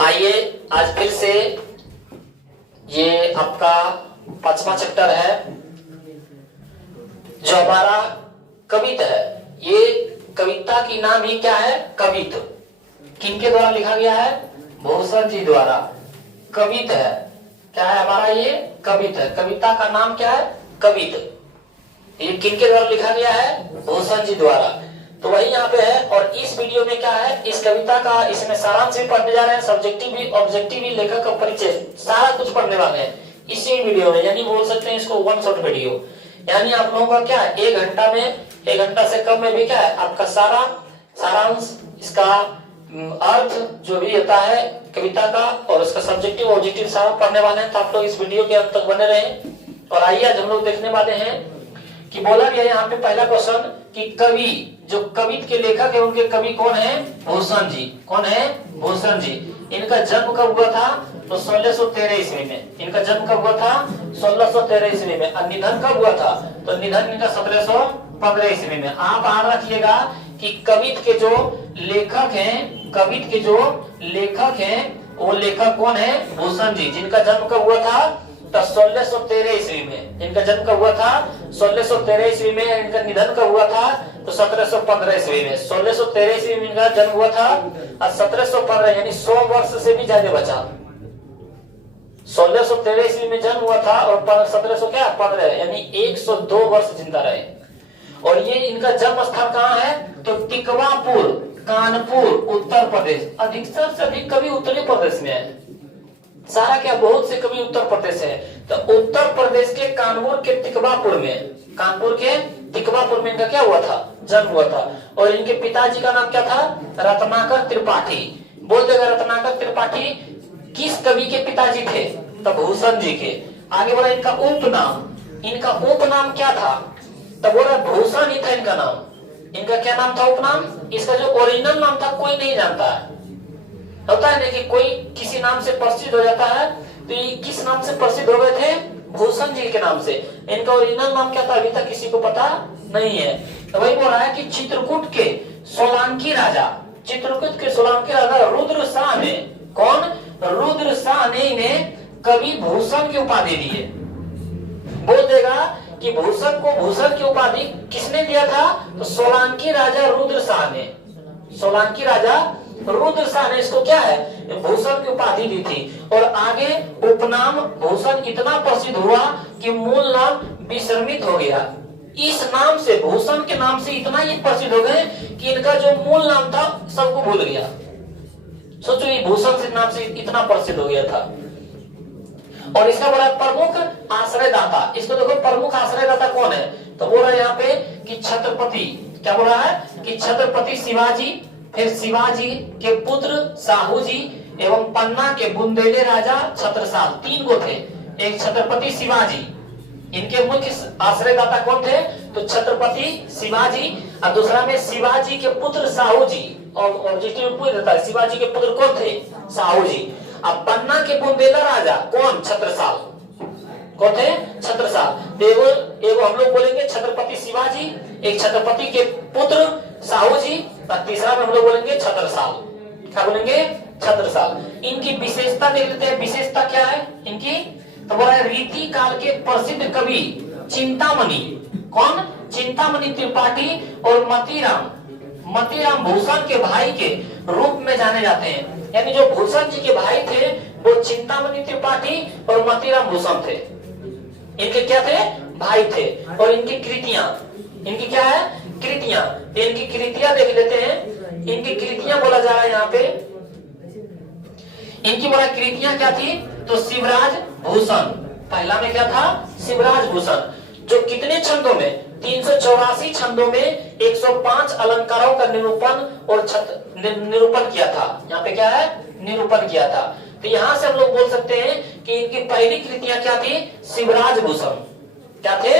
आइए आज फिर से ये आपका 5वां चैप्टर है जो हमारा कवित है। ये कविता की नाम ही क्या है? कवित। किनके द्वारा लिखा गया है? भूषण जी द्वारा। कवित है, क्या है हमारा? ये कवित है। कविता का नाम क्या है? कवित। ये किनके द्वारा लिखा गया है? भूषण जी द्वारा। तो वही यहाँ पे है। और इस वीडियो में क्या है, इस कविता का इसमें सारांश भी पढ़ने जा रहे हैं, सब्जेक्टिव भी, ऑब्जेक्टिव भी, लेखक का परिचय, सारा कुछ पढ़ने वाले हैं इसी वीडियो में। यानी बोल सकते हैं इसको वन शॉट वीडियो। यानी आप लोगों का क्या है, 1 घंटा से कम में भी क्या है आपका सारा सारांश, इसका अर्थ जो भी होता है कविता का और उसका सब्जेक्टिव ऑब्जेक्टिव सारा पढ़ने वाले हैं। तो आप लोग इस वीडियो के अंत तक बने रहें। और आइए आज हम लोग देखने वाले हैं कि बोला गया यहाँ पे पहला क्वेश्चन कि कवि, जो कवित के लेखक है उनके कवि कौन है? भूषण जी। कौन है? भूषण जी। इनका जन्म कब हुआ था? तो 1613 ईस्वी में। इनका जन्म कब हुआ था? 1613 ईस्वी में। और निधन कब हुआ था? तो निधन इनका 1715 ईस्वी में। आप याद रखिएगा कि कवित के जो लेखक हैं, कवित के जो लेखक हैं वो लेखक कौन है? भूषण जी। जिनका जन्म कब हुआ था? तो 1613 ईस्वी में। इनका जन्म कब हुआ था? 1613 ईस्वी में। इनका निधन कब हुआ था? तो 1715 ईस्वी में। 1613 ईस्वी में इनका जन्म हुआ था और 1715 यानी 100 वर्ष से भी ज्यादा बचा। 1613 ईस्वी में जन्म हुआ था और 1715 यानी 102 वर्ष जिंदा रहे। और ये इनका जन्म स्थान कहाँ है? तो टिकवापुर, कानपुर, उत्तर प्रदेश। अधिकतर से अधिक कवि उत्तरी प्रदेश में है। सारा क्या, बहुत से कवि उत्तर प्रदेश है। तो उत्तर प्रदेश के कानपुर के टिकवापुर में, कानपुर के टिकवापुर में इनका क्या हुआ था? जन्म हुआ था। और इनके पिताजी का नाम क्या था? रत्नाकर त्रिपाठी। बोल देगा रत्नाकर त्रिपाठी किस कवि के पिताजी थे? तो भूषण जी के। आगे बोला इनका उपनाम, इनका उपनाम क्या था? तो बोला भूषण ही था इनका नाम। इनका क्या नाम था? उपनाम। इसका जो ओरिजिनल नाम था कोई नहीं जानता है। होता है ना कि कोई किसी नाम से प्रसिद्ध हो जाता है, तो ये किस नाम से प्रसिद्ध हो गए थे? भूषण जी के नाम से। इनका ओरिजिनल नाम क्या था अभी तक किसी को पता नहीं है। तो वही बोल रहा है कि चित्रकूट के सोलंकी राजा, चित्रकूट के सोलंकी राजा रुद्र शाह ने, कौन? रुद्र शाह ने इन्हें कवि भूषण की उपाधि दी है। बोल देगा कि भूषण को भूषण की उपाधि किसने दिया था? तो सोलंकी राजा रुद्र शाह ने। सोलंकी राजा रुद्र शाह ने इसको क्या है? भूषण की उपाधि दी थी। और आगे उपनाम भूषण इतना प्रसिद्ध हुआ कि मूल नाम विस्मृत हो गया। इस नाम से, भूषण के नाम से इतना ये प्रसिद्ध हो गए कि इनका जो मूल नाम था सबको भूल गया। सोचो ये भूषण से नाम से इतना प्रसिद्ध हो गया था। और इसका बड़ा प्रमुख आश्रयदाता, इसको देखो प्रमुख आश्रयदाता कौन है? तो बोल रहा है यहाँ पे कि छत्रपति, क्या बोल रहा है कि छत्रपति शिवाजी, फिर शिवाजी के पुत्र साहू जी एवं पन्ना के बुंदेले राजा छत्रसाल, 3 गो थे। एक छत्रपति शिवाजी, इनके मुख्य आश्रयदाता कौन थे? तो छत्रपति शिवाजी। और दूसरा में शिवाजी के पुत्र साहू जी। और ऑब्जेक्टिव पूछ देता है शिवाजी के पुत्र कौन थे? साहू जी। अब पन्ना के बुंदेला राजा कौन? छत्रसाल। कौन थे? छत्रसाल। एगो हम लोग बोलेंगे छत्रपति शिवाजी, एक छत्रपति के पुत्र साहू जी, और तीसरा में हम लोग बोलेंगे छत्रसाल। क्या बोलेंगे? छत्रसाल। इनकी विशेषता देख लेते हैं। विशेषता क्या है इनकी? तो बोला रीति काल के प्रसिद्ध कवि चिंतामणि, कौन? चिंतामणि त्रिपाठी और मतीराम भूषण के भाई के रूप में जाने जाते हैं। यानी जो भूषण जी के भाई थे वो चिंतामणि त्रिपाठी और मतीराम भूषण थे। इनके क्या थे? भाई थे। और इनकी कृतियां, इनकी क्या है? कृतियां। इनकी कृतियां देख लेते हैं। इनकी कृतियां बोला जा रहा है यहाँ पे, इनकी बोला कृतियां क्या थी? तो शिवराज भूषण। पहला में क्या था? शिवराज भूषण, जो कितने छंदों में? 384 छंदों में 105 अलंकारों का निरूपण और निरूपण किया था। यहाँ पे क्या है? निरूपण किया था। तो यहाँ से हम लोग बोल सकते हैं कि इनकी पहली कृतियां क्या थी? शिवराज भूषण। क्या थे?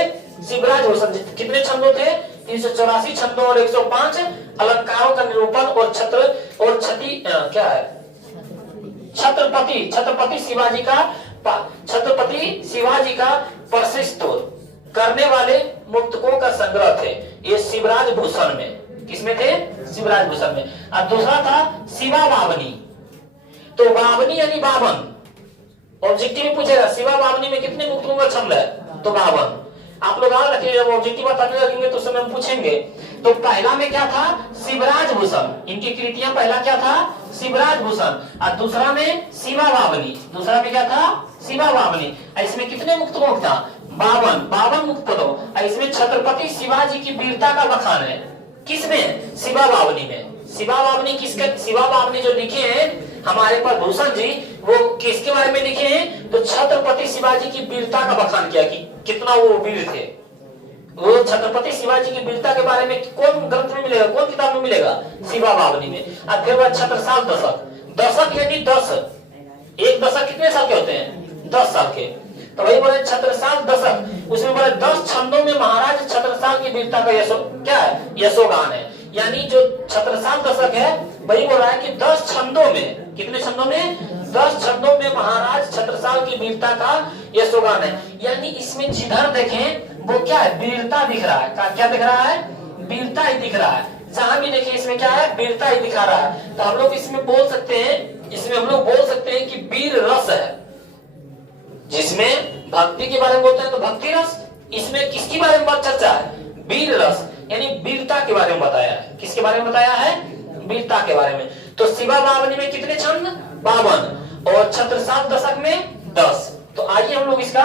शिवराज भूषण। कितने छंदों थे? 384 छंदों और 105 अलंकारों का निरूपण और क्या है? छत्रपति शिवाजी का प्रशिष्ट करने वाले मुक्तकों का संग्रह थे ये शिवराज भूषण में। किसमें थे? शिवराज भूषण में। और दूसरा था शिवा बावनी। तो बावनी यानी 52। ऑब्जेक्टिव में पूछेगा शिवा बावनी में कितने मुक्तों छंद है, तो 52। आप लोग याद रखिए, जब ऑब्जेक्टिव बताने लगेंगे तो समय हम पूछेंगे। तो पहला में क्या था, शिवराज भूषण, इनकी कृतियां पहला क्या था, शिवराज भूषण, और दूसरा में शिवा बावनी, दूसरा में क्या था, शिवा बावनी। इसमें कितने मुक्त मुक्त था, 52 मुक्त पदों। इसमें छत्रपति शिवाजी की वीरता का बखान है, किसमें, शिवा बावनी में। शिवा बावनी किसके, शिवा बावनी जो लिखे हैं हमारे पर भूषण जी, वो किसके बारे में लिखे हैं, तो छत्रपति शिवाजी की वीरता का बखान किया कि कितना वो वीर थे। वो छत्रपति शिवाजी की वीरता के बारे में कौन ग्रंथ में मिलेगा, कौन किताब में मिलेगा, शिवा बावनी में। और फिर वह छत्रसाल दशक, दशक यानी 10, एक दशक कितने साल के होते हैं, 10 साल के। तो वही बोले छत्रसाल दशक, उसमें बोले 10 छंदों में महाराज छत्रसाल की वीरता का क्या है, यशोगान है। यानी जो छत्रसाल दशक है वही बोल रहा है कि 10 छंदों में, कितने छंदों में, 10 छंदों में महाराज छत्रसाल की वीरता का यशोगान है। यानी इसमें जिधर देखें वो क्या है, वीरता दिख रहा है। क्या दिख रहा है, वीरता ही दिख रहा है। जहां भी देखें इसमें क्या है, वीरता ही दिखा रहा है। तो हम लोग इसमें बोल सकते हैं, इसमें हम लोग बोल सकते हैं कि वीर रस है। जिसमें भक्ति के बारे में बोलते हैं तो भक्ति रस, इसमें किसके बारे में बात चर्चा है, वीर रस, यानी वीरता के बारे में बताया है। किसके बारे में बताया है, वीरता के बारे में। तो शिवा बावनी में कितने छंद, 52, और छत्रसाल दशक में 10। तो आइए हम लोग इसका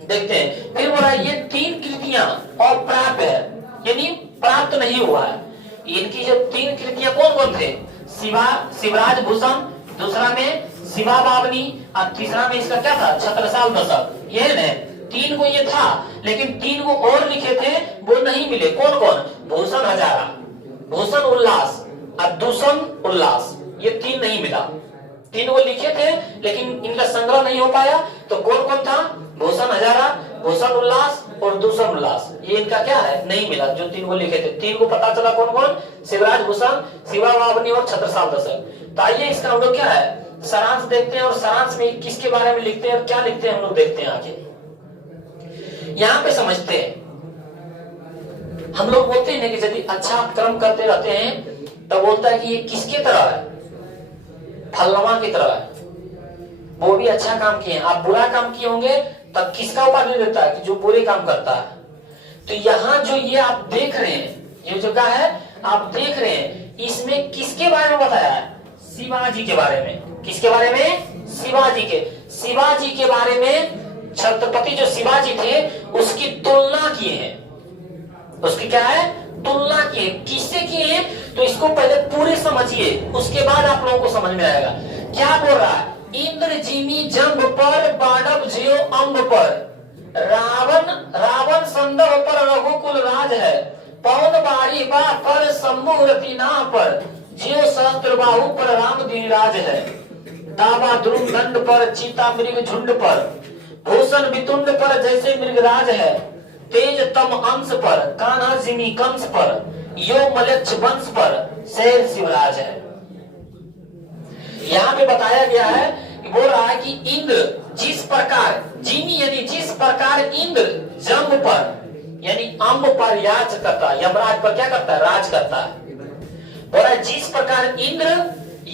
देखते हैं। फिर बोला ये 3 कृतियां और प्राप्त है, यानी प्राप्त नहीं हुआ है। इनकी जो 3 कृतियां कौन कौन थे, शिवराज भूषण, दूसरा में शिवा बावनी, और तीसरा में इसका क्या था, छत्रसाल दशक। ये है 3 को ये था, लेकिन 3 को और लिखे थे वो नहीं मिले। कौन कौन, भूषण हजारा, भूषण उल्लास और दूषण उल्लास, ये 3 नहीं मिला। 3 को लिखे थे लेकिन इनका संग्रह नहीं हो पाया। तो कौन कौन था, भूषण हजारा, भूषण उल्लास और दूषण उल्लास, ये इनका क्या है, नहीं मिला। जो 3 को लिखे थे, 3 को पता चला कौन कौन, शिवराज भूषण, शिवा बावनी और छत्रसाल दशक। तो आइए इसका हम लोग क्या है, सारांश देखते हैं, और सारांश में किसके बारे में लिखते हैं और क्या लिखते हैं हम लोग देखते हैं आगे। यहाँ पे समझते हैं, हम लोग बोलते हैं कि यदि अच्छा कर्म करते रहते हैं तो बोलता है कि ये किसके तरह है, फलवा की तरह है, वो भी अच्छा काम किए। आप बुरा काम किए होंगे तब किसका उपाधि देता है, कि जो बुरे काम करता है। तो यहाँ जो ये आप देख रहे हैं, ये जो क्या है आप देख रहे हैं, इसमें किसके बारे में बताया है, शिवाजी के बारे में। किसके बारे में, शिवाजी के। शिवाजी के बारे में छत्रपति जो शिवाजी थे उसकी तुलना किए हैं। उसकी क्या है, तुलना किए। किससे किए हैं, तो इसको पहले पूरे समझिए, उसके बाद आप लोगों को समझ में आएगा। क्या बोल रहा है, इंद्र जिमी जंब पर, बाणव जियो अंब पर, रावण संदव पर रघुकुल राज है, पवन बारी बा पर शंभु रतिना पर, जियो सहस्त्र बाहु पर राम गिरिराज है, दावा द्रुम दंड पर, चीता मृग झुंड पर, भूषण वितुंड पर जैसे मृगराज है, तेज तम अंश पर, कान्हा जिमी कंस पर, यो मलक्ष वंश पर, शेर शिवराज है। यहाँ पे बताया गया है कि बोल रहा है कि इंद्र जिस प्रकार, जिमी यानी जिस प्रकार इंद्र जंब पर यानी अंब पर राज करता है, यमराज पर क्या करता है, राज करता है। बोल रहा है जिस प्रकार इंद्र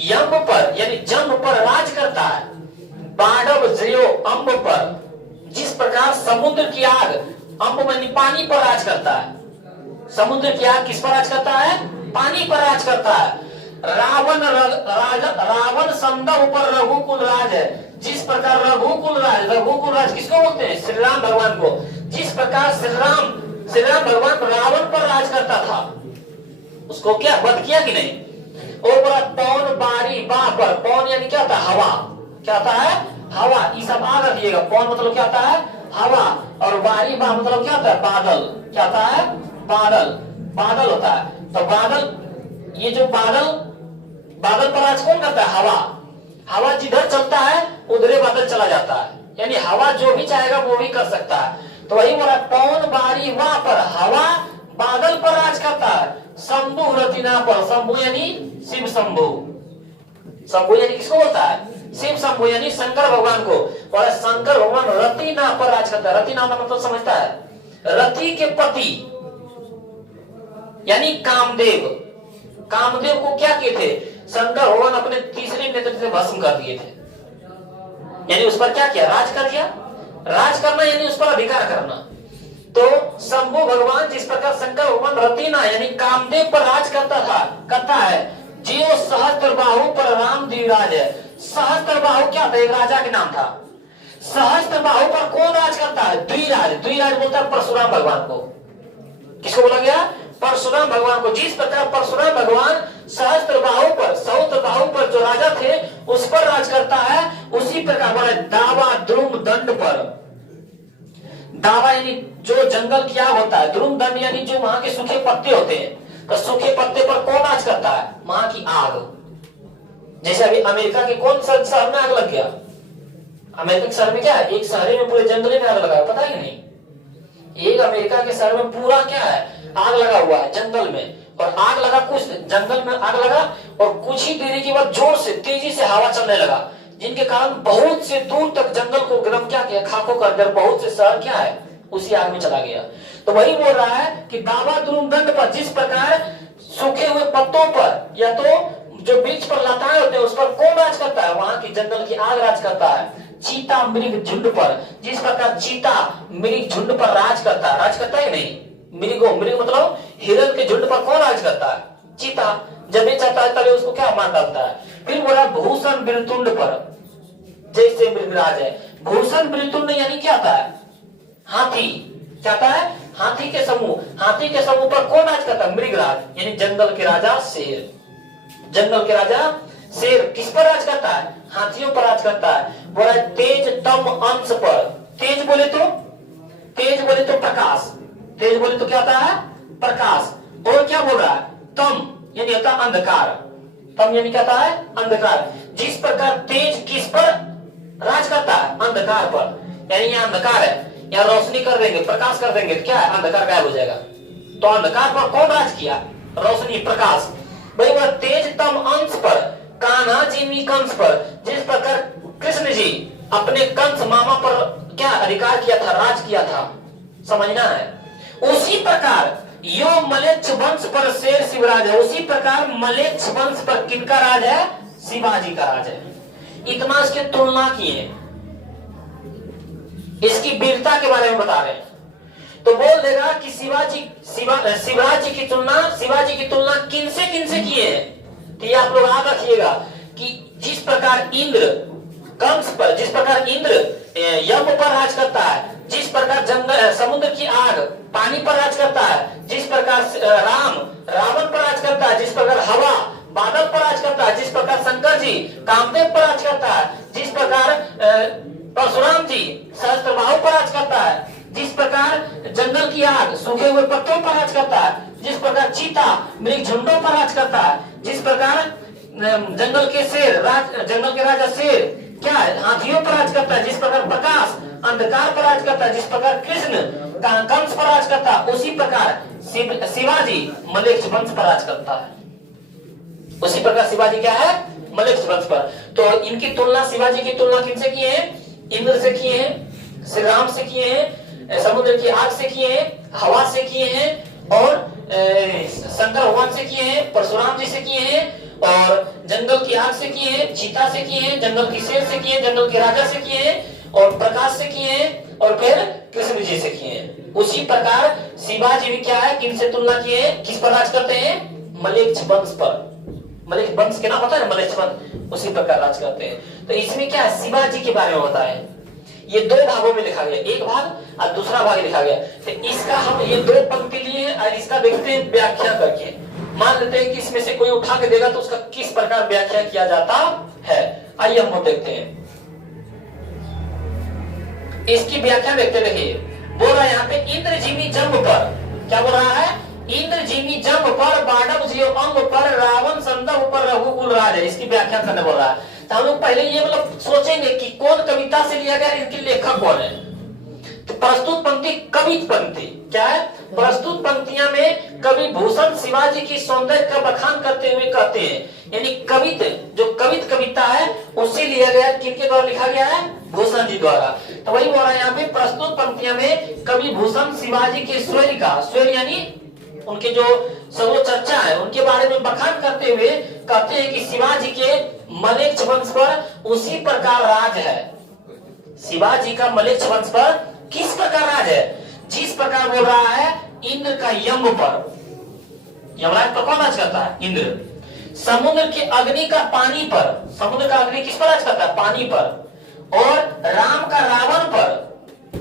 यम पर यानी जंब पर राज करता है, बाणव जयो अंब पर, जिस प्रकार समुद्र की आग, अंब यानी पानी पर राज करता है। समुद्र की आग किस पर राज करता है, पानी पर राज करता है। रावण संदव पर रघुकुल राज है, जिस प्रकार रघुकुल राज किसको बोलते हैं, श्री राम भगवान को। जिस प्रकार श्री राम भगवान रावण पर राज करता था, उसको क्या वध किया कि नहीं। और बोला पवन बारी बा पर, पवन यानी क्या होता है, हवा। क्या होता है, हवा। ये सब आ रखिएगा। पवन मतलब क्या होता है, हवा, और बारी बा मतलब क्या होता है, बादल। क्या होता है, बादल होता है। तो बादल, ये जो बादल पर राज कौन करता है, हवा जिधर चलता है उधरे बादल चला जाता है, यानी हवा जो भी चाहेगा वो भी कर सकता है। तो वही बोला पवन बारी वहां पर, हवा बादल पर राज करता है, शंभु रतिना पर, शंभु यानी शिव शंभु, शंभु यानी किसको बोलता है, शिव शंभु यानी शंकर भगवान को। और शंकर भगवान रतिना पर राज करता है। रतिना मतलब समझता है, रति के पति यानी कामदेव। कामदेव को क्या किए थे, शंकर भगवान अपने तीसरे नेतृत्व से भस्म कर दिए थे। यानी उस पर क्या किया? राज कर दिया। राज करना यानी उस पर अधिकार करना। तो शंभु भगवान जिस प्रकार शंकर भगवान रतिना यानी कामदेव पर राज करता है, जियो सहस्त्रबाहु पर राम द्विराज है। सहस्त्रबाहु क्या था? एक राजा के नाम था। सहस्त्रबाहु पर कौन राज करता है? द्विराज। द्विराज बोलता है परशुराम भगवान को। किसको बोला गया? परशुराम भगवान को। जिस प्रकार परशुराम भगवान सहस्त्रबाहु पर जो राजा थे उस पर राज करता है, उसी प्रकार बोला दावा द्रुम दंड पर। दावा यानी जो जंगल की आग होता है, द्रुम दंड यानी जो वहां के सूखे पत्ते होते हैं, तो सूखे पत्ते पर कौन राज करता है? वहां की आग। जैसे अभी अमेरिका के कौन सा शहर में आग लग गया? अमेरिका के शहर में क्या है? एक शहर में पूरे जंगल में आग लगा है, पता ही नहीं। एक अमेरिका के शहर में पूरा क्या है? आग लगा हुआ है जंगल में। और आग लगा, कुछ जंगल में आग लगा और कुछ ही देरी के बाद जोर से तेजी से हवा चलने लगा, जिनके कारण बहुत से दूर तक जंगल को गर्म क्या किया? खाको कर दिया। बहुत से शहर क्या है? उसी आग में चला गया। तो वही बोल रहा है कि दावा द्रुम दंड पर, जिस प्रकार सूखे हुए पत्तों पर या तो जो वृक्ष पर लताएं होते हैं उस पर कौन राज करता है? वहां की जंगल की आग राज करता है। चीता मृग झुंड पर, जिस प्रकार चीता मृग झुंड पर राज करता है नहीं? मृग मतलब हिरण के झुंड पर कौन राज करता है? चीता। जब ये चाहता है तभी उसको क्या मार डालता है। फिर बोला भूषण वृतुंड पर, जैसे मृगराज है। भूषण वृतुंड यानी क्या था? हाथी। क्या था? हाथी के समूह। हाथी के समूह पर कौन राज करता है? मृगराज यानी जंगल के राजा शेर। जंगल के राजा शेर किस पर राज करता है? हाथियों पर राज करता है। बोला तेज तम अंश पर। तेज बोले तो प्रकाश। तेज बोले तो क्या होता है? प्रकाश। और क्या बोल रहा है? तम यानी होता है अंधकार। तम यानी क्या होता है? अंधकार। जिस प्रकार तेज किस पर राज करता है? अंधकार पर। यानी यहाँ अंधकार है, यहाँ रोशनी कर देंगे, प्रकाश कर देंगे, क्या है? अंधकार गायब हो जाएगा। तो अंधकार पर कौन राज किया? रोशनी, प्रकाश। भाई वह तेज तम अंश पर, कान्हा जी कंस पर, जिस प्रकार कृष्ण जी अपने कंस मामा पर क्या अधिकार किया था? राज किया था। समझना है। उसी प्रकार यो मलेच्छ वंश पर शेर शिवराज है। उसी प्रकार मलेच्छ वंश पर किनका राज है? शिवाजी का राज है। इतना इसकी तुलना की है, इसकी वीरता के बारे में बता रहे हैं। तो बोल देगा कि शिवाजी की तुलना किनसे किए हैं? तो ये आप लोग याद रखिएगा कि जिस प्रकार इंद्र कंस पर, जिस प्रकार इंद्र यम पर राज करता है, जिस प्रकार जंगल समुद्र की आग पानी पर राज करता है, जिस प्रकार राम रावण पर राज करता है, जिस प्रकार हवा बादल पर राज करता है, जिस प्रकार शंकर जी कामदेव पर राज करता है, जिस प्रकार परशुराम जी सहस्त्रबाहु पर राज करता है, जिस प्रकार जंगल की आग सूखे हुए पत्तों पर राज करता है, जिस प्रकार चीता मृग झुंडों पर राज करता है, जिस प्रकार जंगल के राजा शेर क्या है? हाथियों पर राज करता है, जिस प्रकार प्रकाश अंधकार पर राज करता है, जिस प्रकार कृष्ण कंस पर राज करता है, उसी प्रकार शिवाजी मलेच्छ वंश पर राज करता है। उसी प्रकार शिवाजी क्या है? मलेच्छ वंश पर। तो इनकी तुलना, शिवाजी की तुलना किनसे किए हैं? इंद्र से किए हैं, श्री राम से किए हैं, समुद्र की आग से किए हैं, हवा से किए हैं, और शंकर भगवान से किए हैं, परशुराम जी से किए हैं, और जंगल की आग से किए हैं, चीता से किए हैं, जंगल की शेर से किए हैं, जंगल के राजा से किए हैं, और प्रकाश से किए हैं, और फिर कृष्ण जी से किए हैं। उसी प्रकार शिवाजी भी क्या है? किनसे तुलना किए हैं? किस पर राज करते हैं? मलेच्छ वंश पर। मलेच्छ वंश के नाम पता है? मलेच्छ वंश, उसी प्रकार राज करते हैं। तो इसमें क्या है? शिवाजी के बारे में बताएं। ये दो भागों में लिखा गया, एक भाग और दूसरा भाग लिखा गया। तो इसका हम ये दो पंक्ति लिए हैं और इसका देखते हैं व्याख्या करके। मान लेते हैं कि इसमें से कोई उठा के देगा तो उसका किस प्रकार व्याख्या किया जाता है। आइए हम देखते हैं, इसकी व्याख्या देखते। देखिए बोल रहा है यहाँ पे इंद्र जिमी जंग पर, क्या बोल रहा है? इंद्र जिमी जंग पर बाडव जियो अंग पर रावण संदर्भ पर रघुकुल राज है। इसकी व्याख्या करने बोल रहा है। तो हम लोग पहले ये मतलब सोचेंगे कि कौन कविता से लिया गया, इनके लेखक कौन है। तो प्रस्तुत पंक्ति कवित पंक्ति क्या है? प्रस्तुत पंक्तियां में कवि भूषण शिवाजी की सौंदर्य का बखान करते हुए कहते हैं, यानी कवित जो कविता है उससे लिया गया। किनके द्वारा लिखा गया है? भूषण जी द्वारा। तो वही बोल रहा है यहाँ पे, प्रस्तुत पंक्तियां में कवि भूषण शिवाजी के स्वैर का, स्वैर यानी उनके जो सर्वो चर्चा है उनके बारे में बखान करते हुए कहते हैं कि शिवाजी के मलेच्छ वंश पर उसी प्रकार राज है। शिवाजी का मलेच्छ वंश पर किस प्रकार राज है? जिस प्रकार बोल रहा है इंद्र का यम पर, यमराज पर कौन राज करता है? इंद्र। समुद्र के अग्नि का पानी पर, समुद्र का अग्नि किस पर राज करता है? पानी पर। और राम का रावण पर।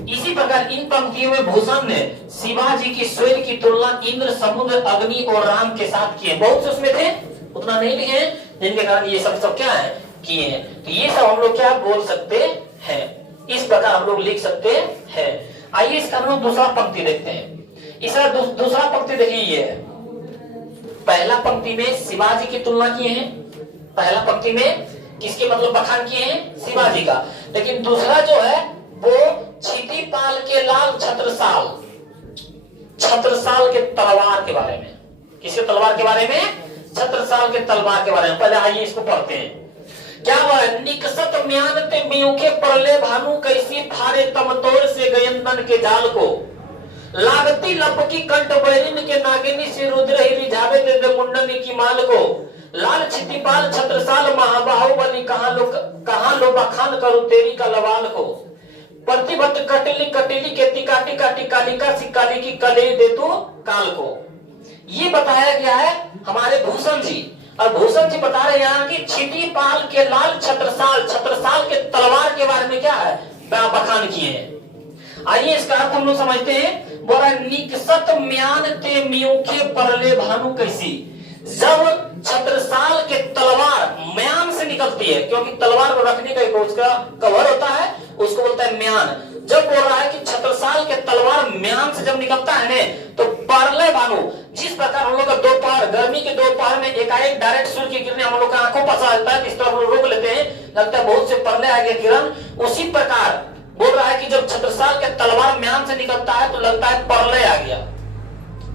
इसी प्रकार इन पंक्तियों में भूषण ने शिवाजी की स्वैर की तुलना इंद्र, समुद्र, अग्नि और राम के साथ किए। बहुत से उसमें थे, उतना नहीं लिखे, जिनके कारण ये सब क्या है किए हैं। तो ये सब हम लोग क्या बोल सकते हैं, इस प्रकार हम लोग लिख सकते हैं। आइए इसका हम लोग दूसरा पंक्ति देखते हैं। इसका दूसरा पंक्ति देखिए, ये पहला पंक्ति में शिवाजी की तुलना किए हैं, पहला पंक्ति में किसके मतलब बखान किए हैं? शिवाजी का। लेकिन दूसरा जो है वो क्षितिपाल के लाल छत्रसाल, छत्रसाल के तलवार के बारे में। किसके तलवार के बारे में? छत्रसाल के तलवार के बारे में। पहले आइए इसको पढ़ते हैं। क्या वह निकसत म्यान ते मियुखे परले भानु कैसी फारे तमतोर से गयंदन के जाल को, लागती लपकी कंठ बैरिन के नागिनी से रुद्र ही रिझावे दे दे मुंडनी की माल को, लाल क्षितिपाल छत्रसाल महाबाहुबली कहां लो बखान करूं तेरी का लवाल को, प्रतिभट कटिली कटिली के तिकाटी काटी कालिका सी काली की कले दे तू काल को। ये बताया गया है हमारे भूषण जी। और भूषण जी बता रहे हैं यहाँ की क्षितिपाल के लाल छत्रसाल, छत्रसाल के तलवार के बारे में क्या है बखान किए हैं। आइए इसका अर्थ हम लोग समझते हैं। बोला निकसत म्यान ते मियुखे परले भानु कैसी, जब छत्रसाल के तलवार म्यान से निकलती है, क्योंकि तलवार को रखने का एक उसका कवर होता है, उसको बोलता है म्यान। जब बोल रहा है कि छत्रसाल के तलवार म्यान से जब निकलता है ने, तो परले भानु, जिस प्रकार हम लोग का दोपहर, गर्मी के दोपहर में एकाएक डायरेक्ट सूर्य की किरणें हम लोग का आंखों पर आता है, इस तरह हम लोग रोक लेते हैं, लगता है बहुत से परले आ गए किरण। उसी प्रकार बोल रहा है कि जब छत्रसाल के तलवार म्यान से निकलता है तो लगता है परले आ गया,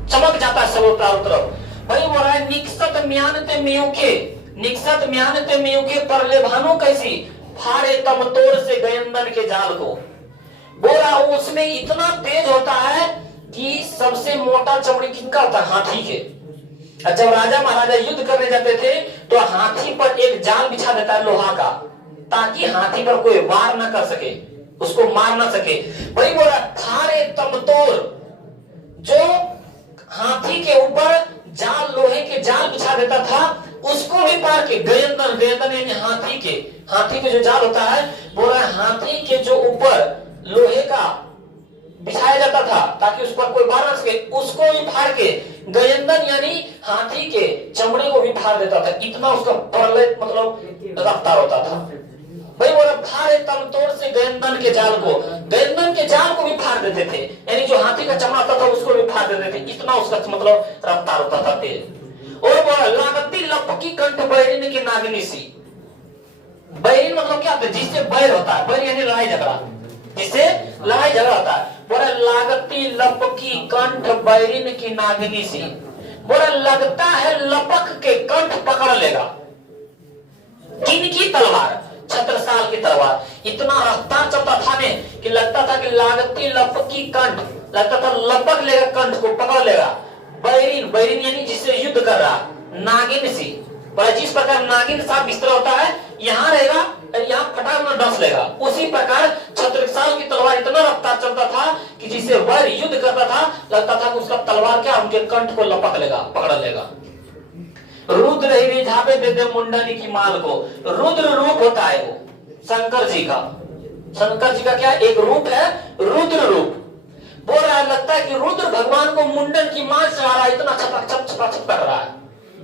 चमक जाता है सब चारों तरफ। वही बोल रहा है निकसत म्यान ते मियुखे, निकसत म्यान ते मियुखे परले भानु कैसी फाड़े तमतोर से गयंदन के जाल को। बोला उसमें इतना तेज होता है कि सबसे मोटा चमड़ी किनका होता है? हाथी के। जब राजा महाराजा युद्ध करने जाते थे तो हाथी पर एक जाल बिछा देता है लोहा का, ताकि हाथी पर कोई वार न कर सके, उसको मार न सके। वही बोला फाड़े तमतोर, जो हाथी के ऊपर जाल, लोहे के जाल बिछा देता था, उसको भी पार के गयंदन, गयंदन यानी हाथी के जो जाल होता है, बोला हाथी के जो ऊपर लोहे का बिछाया जाता था ताकि उस पर कोई वार न सके, उसको भी फाड़ के गयंदन यानी हाथी के चमड़े को भी फाड़ देता था। इतना उसका परले मतलब रफ्तार होता था। भाई बोला फाड़े तमतोर से गयंदन के जाल को, गयंदन के जाल को भी फाड़ देते थे, यानी जो हाथी का चमड़ा होता था उसको भी फाड़ देते थे। इतना उसका मतलब रफ्तार होता था तेज। और बोला लागती लपकी कंठ बैरिन की नागिनी सी, बैरिन मतलब क्या होता है? जिससे बैर होता है, बैर यानी लड़ाई झगड़ा, जिससे लड़ाई झगड़ा होता है। बोला लागती लपकी कंठ बैरिन की नागिनी सी, बोला लगता है लपक के कंठ पकड़ लेगा। किनकी तलवार? छत्रसाल की तलवार। इतना रफ्तार चलता था ने कि लगता था कि लागती लपकी कंठ, लगता था लपक लेगा, कंठ को पकड़ लेगा। बैरिन, बैरिन यानी जिससे युद्ध कर रहा, नागिन सी, बोला जिस प्रकार नागिन सा बिस्तर होता है, यहाँ रहेगा और यहाँ फटाक में डस लेगा, उसी प्रकार छत्रसाल की तलवार इतना रफ्तार चलता था कि जिससे वह युद्ध करता था, लगता था कि उसका तलवार क्या उनके कंठ को लपक लेगा, पकड़ लेगा। रुद्र ही रिझावे दे दे मुंडनी की माल को, रुद्र रूप होता है वो शंकर जी का, शंकर जी का क्या एक रूप है? रुद्र रूप। बोल रहा है लगता है कि रुद्र भगवान को मुंडन की माल चढ़ा रहा है, इतना छपाछप कर रहा है,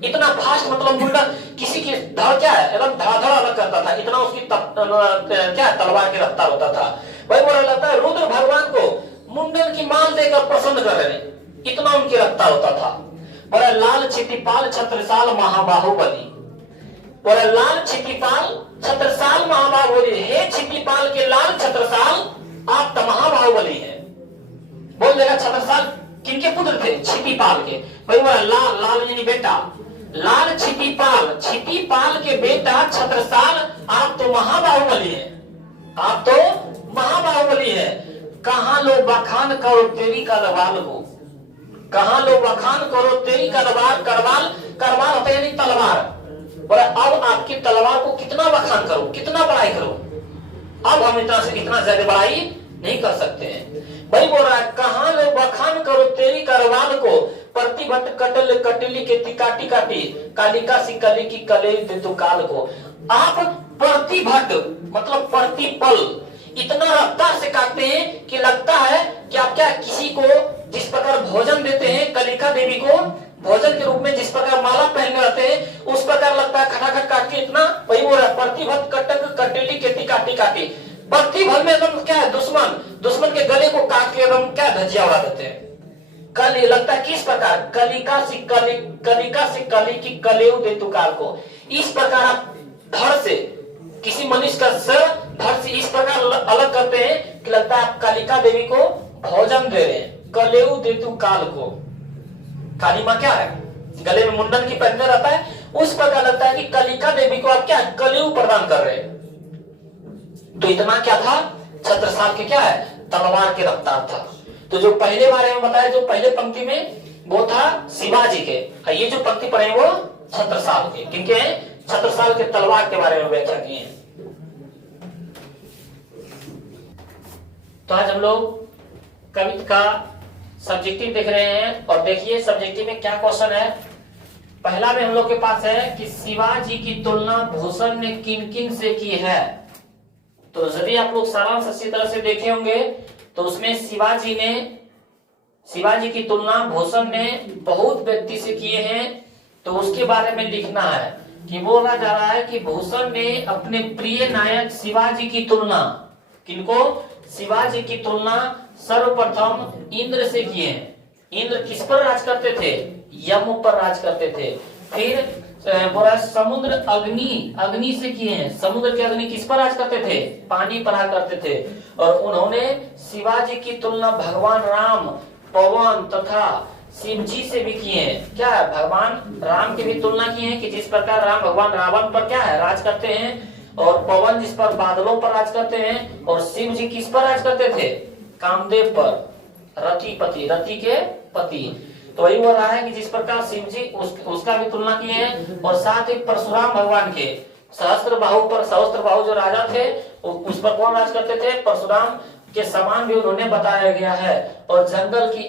इतना फास्ट, मतलब मुंडन किसी की धड़ क्या है एकदम धड़ाधड़ अलग करता था, इतना उसकी क्या तलवार की रफ्तार होता था। वही बोला लगता है रुद्र भगवान को मुंडन की माल देकर प्रसन्न कर रहे, इतना उनकी रफ्तार होता था। बोला लाल क्षितिपाल छत्रसाल महाबाहुबली, बोला लाल क्षितिपाल छत्रसाल महाबाहुबली, हे क्षितिपाल के लाल छत्रसाल आप तो महाबाहुबली है। बोल देगा छत्रसाल किनके पुत्र थे? क्षितिपाल के। भाई बोला लाल, लाल यानी बेटा, लाल क्षितिपाल, क्षितिपाल के बेटा छत्रसाल आप तो महाबाहुबली है, आप तो महाबाहुबली है। कहां लो बखान करो तेरी का लवाल को, कहाँ लो बखान करो तेरी करवाल करवाल, करवाल होता है यानी तलवार। बोला अब आपकी तलवार को कितना बखान करो, कितना बड़ाई करो, अब हम इतना से इतना ज्यादा बड़ाई नहीं कर सकते हैं। भाई बोल रहा है कहाँ लो बखान करो तेरी करवाल को, प्रतिभट कटल कटली के काटी काटी, कालिका सी कली की कले दे तू काल को। आप प्रतिभट मतलब प्रतिपल इतना रफ्तार से काटते हैं कि लगता है कि आप क्या किसी को जिस प्रकार भोजन देते हैं, कलिका देवी को भोजन के रूप में जिस प्रकार माला पहनने रहते हैं, उस प्रकार लगता है खटाखट काट के इतना। वही बोल रहा है प्रतिभट कटक कटेली केटी काटी काटी, प्रतिभल में एकदम क्या है दुश्मन, दुश्मन के गले को काट के एकदम क्या धज्जिया उड़ा देते हैं। कल ये लगता है किस प्रकार कलिका से कली की कलेऊ दे तू काल को। इस प्रकार आप धड़ से किसी मनुष्य का सर धड़ से इस प्रकार अलग करते हैं कि लगता है आप कालिका देवी को भोजन दे रहे हैं, कलेऊ दे तू काल को। काली माँ क्या है, गले में मुंडन की पहनने रहता है, उस प्रकार लगता है कि कलिका देवी को आप क्या कलेऊ प्रदान कर रहे हैं। तो इतना क्या था, छत्रसाल के क्या है तलवार के रफ्तार था। तो जो पहले बारे में बताया, जो पहले पंक्ति में वो था शिवाजी के, ये जो पंक्ति पढ़े वो छत्रसाल के। किनके हैं, छत्रसाल के तलवार के बारे में व्याख्या किए हैं। तो आज हम लोग कविता का सब्जेक्टिव देख रहे हैं, और देखिए सब्जेक्टिव में क्या क्वेश्चन है। पहला में हम लोग के पास है कि शिवाजी की तुलना भूषण ने किन किन से की है। तो यदि आप लोग सारांश अच्छी तरह से देखे होंगे तो उसमें शिवाजी की तुलना भूषण ने बहुत व्यक्ति से किए हैं। तो उसके बारे में लिखना है कि बोला जा रहा है कि भूषण ने अपने प्रिय नायक शिवाजी की तुलना, किनको, शिवाजी की तुलना सर्वप्रथम इंद्र से किए हैं। इंद्र किस पर राज करते थे, यम पर राज करते थे। फिर बोला समुद्र अग्नि से किए हैं। समुद्र के अग्नि किस पर राज करते थे, पानी पर राज करते थे। और उन्होंने शिवाजी की तुलना भगवान राम, पवन तथा शिव जी से भी किए हैं। क्या है, भगवान राम की भी तुलना की है कि जिस प्रकार राम भगवान रावण पर क्या है राज करते हैं, और पवन जिस पर बादलों पर राज करते हैं, और शिव जी किस पर राज करते थे, कामदेव पर, रतिपति, रति के पति। तो वही बोल रहा है कि जिस प्रकार शिव जी उसका भी तुलना किए हैं। और साथ ही परशुराम भगवान के सहस्त्र बाहु जो राजा थे उस पर कौन राज करते थे, परशुराम के समान भी उन्होंने बताया गया है। और जंगल की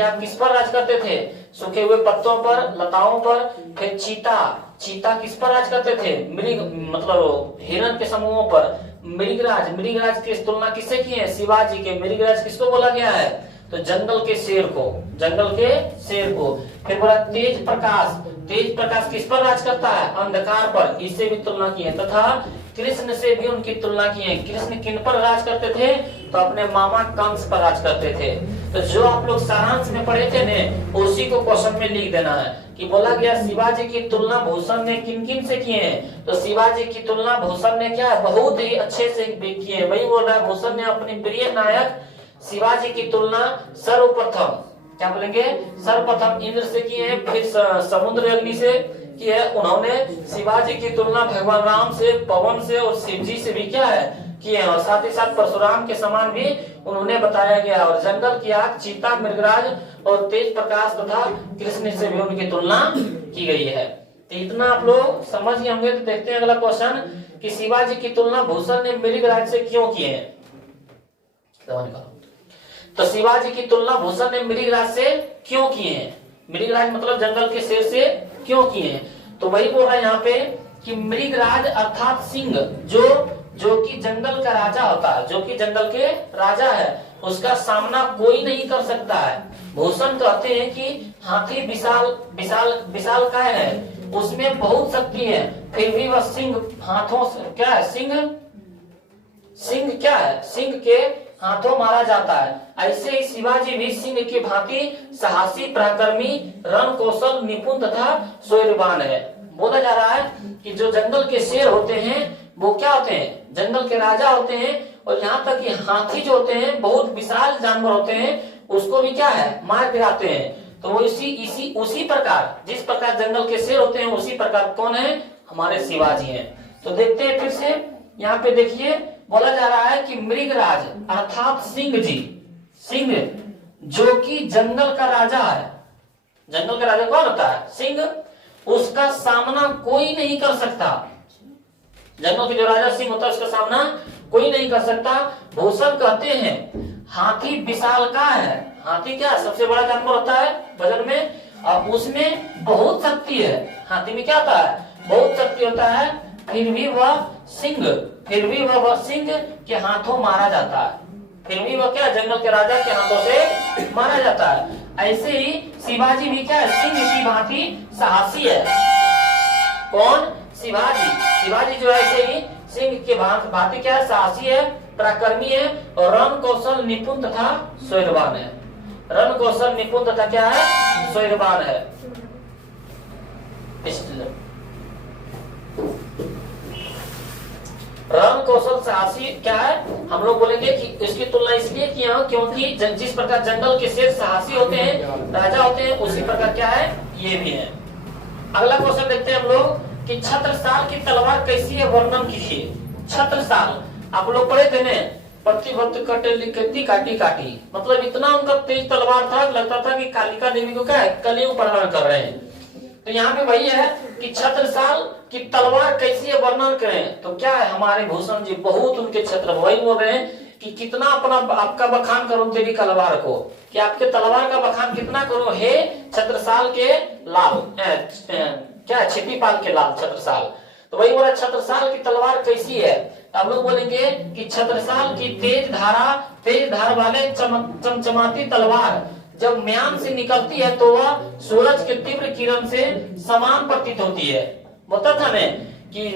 आग किस पर राज करते थे, सूखे हुए पत्तों पर, लताओं पर। फिर चीता किस पर राज करते थे, मृग मतलब हिरण के समूहों पर। मृगराज की तुलना किससे की है, शिवाजी के। मृगराज किसको बोला गया है, तो जंगल के शेर को। फिर बोला तेज प्रकाश किस पर राज करता है, अंधकार पर, इससे भी तुलना की है। तथा कृष्ण से भी उनकी तुलना की है। कृष्ण किन पर राज करते थे, तो अपने मामा कंस पर राज करते थे। तो जो आप लोग सारांश में पढ़े थे ने उसी को क्वेश्चन में लिख देना है कि बोला गया शिवाजी की तुलना भूषण ने किन किन से किए हैं। तो शिवाजी की तुलना भूषण ने क्या है, बहुत ही अच्छे से किए हैं। वही बोल रहा है भूषण ने अपने प्रिय नायक शिवाजी की तुलना सर्वप्रथम, क्या बोलेंगे, सर्वप्रथम इंद्र से किए हैं। फिर समुद्र अग्नि से की है। उन्होंने शिवाजी की तुलना भगवान राम से, पवन से और शिव जी से भी क्या है किए हैं। और साथ ही साथ परशुराम के समान भी उन्होंने बताया गया। और जंगल की आग, चीता, मृगराज और तेज प्रकाश तथा कृष्ण से भी उनकी तुलना की गई है। तो इतना आप लोग समझ गए होंगे। तो देखते हैं अगला क्वेश्चन कि शिवाजी की तुलना भूषण ने मृगराज से क्यों किए हैं। तो शिवाजी की तुलना भूषण ने मृगराज से क्यों किए हैं, मृगराज मतलब जंगल के शेर से क्यों किए हैं। तो वही बोल रहा है यहाँ पे कि मृगराज अर्थात सिंह, जो कि जंगल का राजा होता है, जो कि जंगल के राजा है, उसका सामना कोई नहीं कर सकता है। भूषण कहते हैं कि हाथी विशाल काय है, उसमें बहुत शक्ति है, फिर भी वह सिंह हाथों से क्या है, सिंह क्या है, सिंह के हाथों मारा जाता है। ऐसे ही शिवाजी भी सिंह की भांति साहसी, पराक्रमी, रण कौशल निपुण तथा शौर्यवान है। बोला जा रहा है कि जो जंगल के शेर होते हैं वो क्या होते हैं, जंगल के राजा होते हैं। और यहाँ तक कि हाथी जो होते हैं बहुत विशाल जानवर होते हैं, उसको भी क्या है मार गिराते हैं। तो वो उसी प्रकार जिस प्रकार जंगल के शेर होते हैं उसी प्रकार कौन है, हमारे शिवाजी हैं। तो देखते हैं फिर से यहाँ पे देखिए बोला जा रहा है कि मृगराज अर्थात सिंह जो कि जंगल का राजा है। जंगल का राजा कौन होता है? सिंह। उसका सामना कोई नहीं कर सकता। जंगल के जो राजा सिंह होता है उसका सामना कोई नहीं कर सकता। भूषण कहते हैं हाथी विशालकाय है। हाथी क्या सबसे बड़ा जानवर होता है वजन में, और उसमें बहुत शक्ति है। हाथी में क्या होता है? बहुत शक्ति होता है। फिर भी वह सिंह के हाथों मारा जाता है। फिर भी वह क्या जंगल के राजा के हाथों से मारा जाता है। ऐसे ही शिवाजी भी क्या है? सिंह की भांति साहसी है। कौन? शिवाजी। शिवाजी जो है ऐसे ही सिंह के भांति क्या है? साहसी है, पराक्रमी है और रण कौशल निपुण तथा शौर्यवान है। रण कौशल निपुण तथा क्या है? शौर्यवान है। रण कौशल साहसी क्या है? हम लोग बोलेंगे कि इसकी तुलना इसलिए किया क्योंकि जिस प्रकार जंगल के शेर साहसी होते हैं, राजा होते हैं, उसी प्रकार क्या है ये भी है। अगला क्वेश्चन देखते हैं हम लोग कि छत्रसाल की तलवार कैसी है, वर्णन कीजिए। छत्रसाल आप लोग पढ़े थे ना, प्रतिबद्ध कटे लिखती काटी काटी, मतलब इतना उनका तेज तलवार था, लगता था कि कालिका देवी को क्या है कलियुग प्रदान कर रहे हैं। तो यहाँ पे वही है कि छत्रसाल की तलवार कैसी है वर्णन करें। तो क्या है हमारे भूषण जी बहुत उनके छत्र, वही बोल रहे हैं कि कितना अपना आपका बखान करूं तेरी तलवार को, कि आपके तलवार का बखान कितना करूं हे छत्रसाल के लाल, क्या छिपीपाल के लाल छत्रसाल। तो वही बोला छत्रसाल की तलवार कैसी है। आप लोग बोलेंगे कि छत्रसाल की तेज धार वाले चमचमाती तलवार जब म्यान से निकलती है तो वह सूरज के तीव्र किरण से समान प्रतीत होती है। बोलता था मैं कि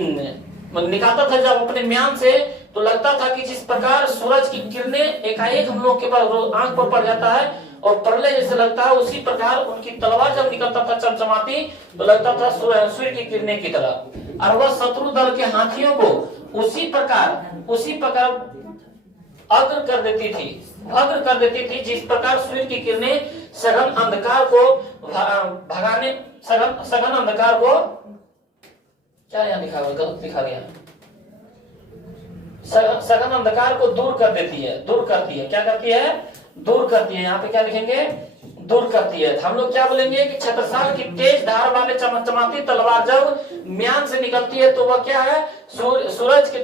निकालता था जब अपने म्यान से तो लगता था कि जिस प्रकार सूरज की किरणें एकाएक हम लोग के पास आंख पर पड़ जाता है और परले जैसे लगता है, उसी प्रकार उनकी तलवार जब निकलता था चमचमाती तो लगता था सूर्य की किरणें की तरह। और वह शत्रु दल के हाथियों को उसी प्रकार अग्र कर देती थी जिस प्रकार सूर्य की किरणें सघन अंधकार को भगाने, सघन अंधकार को क्या यहाँ लिखा हुआ, गलत लिखा गया, सघन अंधकार को दूर करती है। क्या करती है? दूर करती है। यहाँ पे क्या लिखेंगे? दूर करती है। हम लोग क्या बोलेंगे कि छत्रसाल की तेज धार वाले चमचमाती तलवार जब म्यान से निकलती है तो वह क्या है सूरज के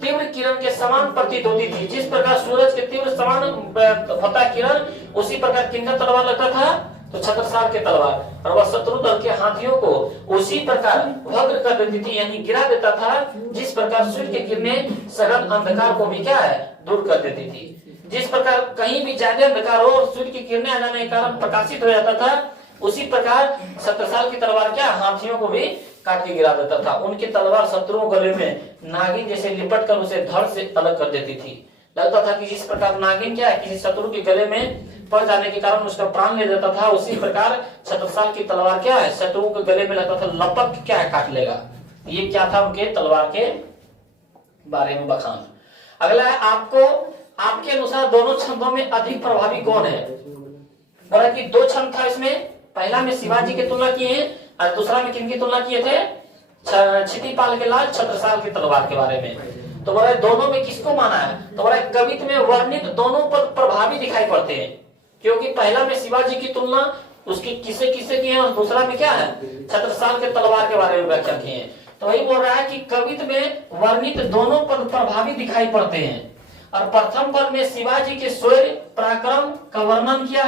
तीव्र किरण के समान प्रतीत होती थी। जिस प्रकार सूरज के तीव्र समान होता किरण, उसी प्रकार किनका तलवार लगता था? तो छत्रसाल के तलवार। और वह शत्रु दल के हाथियों को उसी प्रकार भग्न कर देती थी, यानी गिरा देता था, जिस प्रकार सूर्य की किरणें सघन अंधकार को भी क्या है दूर कर देती थी। जिस प्रकार कहीं भी ज्यादा अंधकार हो और सूर्य की किरणें आ जाने के कारण प्रकाशित हो जाता था, उसी प्रकार छत्रसाल की तलवार क्या हाथियों को भी काट के गिरा देता था। उनकी तलवार शत्रुओं गले में नागिन जैसे लिपट कर उसे धड़ से अलग कर देती थी। लगता था कि जिस प्रकार नागिन क्या है किसी शत्रु के गले में पड़ जाने के कारण उसका प्राण ले जाता था, उसी प्रकार छत्रसाल की तलवार क्या है शत्रुओं के गले में लगता था लपक क्या है काट लेगा। ये क्या था उनके तलवार के बारे में बखान। अगला है आपके अनुसार दोनों छंदों में अधिक प्रभावी कौन है? बोला कि दो छंद था इसमें, पहला में शिवाजी की तुलना किए और दूसरा में किनकी तुलना किए थे? छिपीपाल के लाल छत्रसाल की तलवार के बारे में। तो बोला दोनों में किसको माना है? तो बोला कवित्व में वर्णित दोनों पर प्रभावी दिखाई पड़ते हैं, क्योंकि पहला में शिवाजी की तुलना उसकी किसे की है और दूसरा में क्या है छत्रसाल के तलवार के बारे में व्याख्या किए हैं। तो वही बोल रहा है कि कवित्व में वर्णित दोनों पद प्रभावी दिखाई पड़ते हैं। और प्रथम पद में शिवाजी के शौर्य पराक्रम का वर्णन किया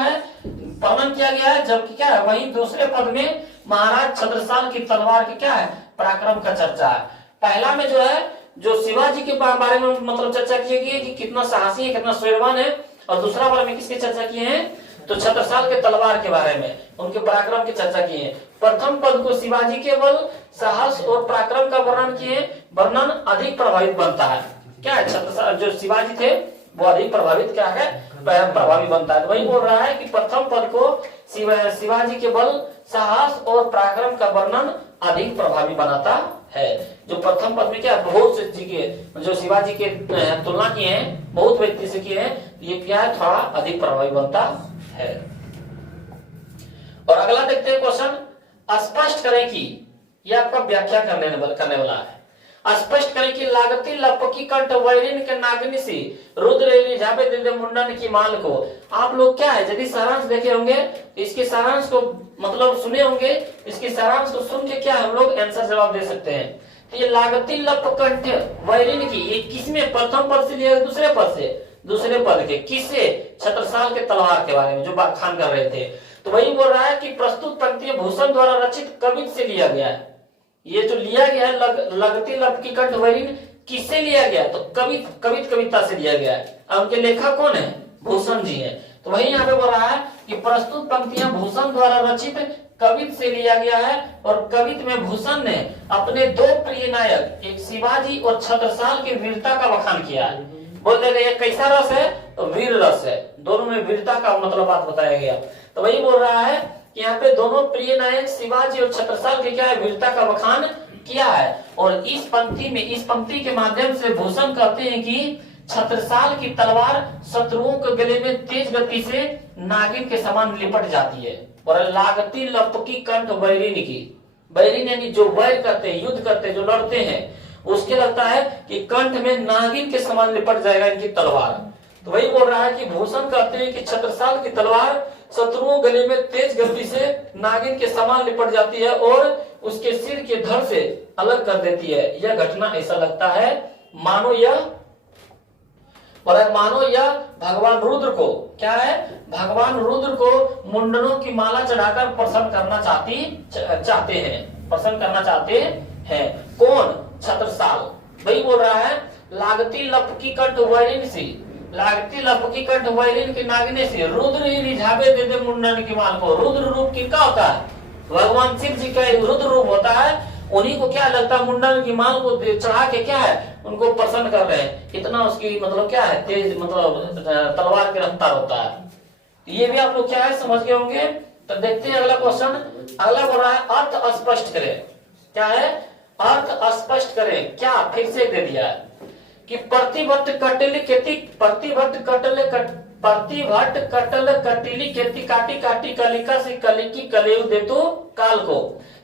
गया है, जबकि क्या है वहीं दूसरे पद में महाराज छत्रसाल की तलवार की क्या है पराक्रम का चर्चा है। पहला में जो है जो शिवाजी के बारे में मतलब चर्चा की गई है कि कितना साहसी है, कितना शौर्यवान है, और दूसरा बारे में किसकी चर्चा की है तो छत्रसाल के तलवार के बारे में उनके पराक्रम की चर्चा की है। प्रथम पद को शिवाजी के बल साहस और पराक्रम का वर्णन अधिक प्रभावित बनता है। क्या है छत्रसाल जो शिवाजी थे वो अधिक प्रभावित क्या है प्रभावी बनता है। वही बोल रहा है कि प्रथम पद को शिवाजी के बल साहस और पराक्रम का वर्णन अधिक प्रभावी बनाता है। जो प्रथम पद में क्या बहुत से के जो शिवाजी के तुलना किए हैं, बहुत व्यक्ति से किए हैं, ये क्या है थोड़ा अधिक प्रभावी बनता है। और अगला देखते हैं क्वेश्चन, स्पष्ट करें कि यह आपका व्याख्या करने वाला है। स्पष्ट करें कि लागती लपकी कंठ वैरिन के नागनी सी रुद्र रिझावे दे मुंडन की माल को। आप लोग क्या है यदि सारांश देखे होंगे, इसके सारांश को मतलब सुने होंगे, इसके सारांश को सुन के क्या हम लोग आंसर जवाब दे सकते हैं। तो ये लागती लपकंठ वैरिन की ये किसमें प्रथम पद से लिया, दूसरे पद से, दूसरे पद के किससे, छत्रसाल के तलवार के बारे में जो व्याख्यान कर रहे थे। तो वही बोल रहा है कि प्रस्तुत पंक्तियां भूषण द्वारा रचित कवित से लिया गया है। ये जो लिया गया है लगती लपकी कंठ वैरिन किससे लिया गया, तो कविता से लिया गया है। अब उनके लेखक कौन है, भूषण जी हैं। तो वही यहाँ पे बोल रहा है कि प्रस्तुत पंक्तियां भूषण द्वारा रचित कवित से लिया गया है और कवित में भूषण ने अपने दो प्रिय नायक एक शिवाजी और छत्रसाल की वीरता का बखान किया है। बोल देगा ये कैसा रस है, तो वीर रस है, दोनों में वीरता का मतलब बात बताया गया। तो वही बोल रहा है कि यहाँ पे दोनों प्रिय नायक शिवाजी और छत्रसाल के क्या है, वीरता का बखान किया है। और इस पंक्ति के माध्यम से भूषण कहते हैं कि छत्रसाल की तलवार शत्रुओं के गले में तेज गति से नागिन के समान लिपट जाती है। और लागती लपकी कंठ वैरिन की, वैरिन यानी जो वैर करते हैं, युद्ध करते हैं, जो लड़ते हैं, उसके लगता है कि कंठ में नागिन के समान लिपट जाएगा इनकी तलवार। तो वही बोल रहा है कि भूषण कहते हैं कि छत्रसाल की तलवार शत्रुओं गले में तेज गति से नागिन के समान लिपट जाती है और उसके सिर के धड़ से अलग कर देती है। यह घटना ऐसा लगता है मानो यह भगवान रुद्र को क्या है, भगवान रुद्र को मुंडनों की माला चढ़ाकर प्रसन्न करना चाहते हैं। कौन, छत्रसाल। वही बोल रहा है लागती लपकी कंठ वैरिन सी, लागती लपकी कंठ वैरिन की नागिने से रुद्र रिझावे दे मुंडन की माल को। रुद्र रूप किनका होता है, भगवान शिव जी का रुद्र रूप होता है। उन्हीं को क्या लगता है, मुंडन की माल को चढ़ा के क्या है, उनको प्रसन्न कर रहे हैं। इतना उसकी मतलब क्या है, तेज मतलब तलवार की रफ्तार होता है। ये भी आप लोग क्या है समझ गए होंगे। तो देखते हैं अगला क्वेश्चन। अगला बोल रहा है अर्थ स्पष्ट करें। क्या है, अर्थ स्पष्ट करें। क्या फिर से दे दिया है कि प्रतिभट्ट कटल कटिली खेती काटी काटी कलिका से कलिकी कलेऊ देतु काल को।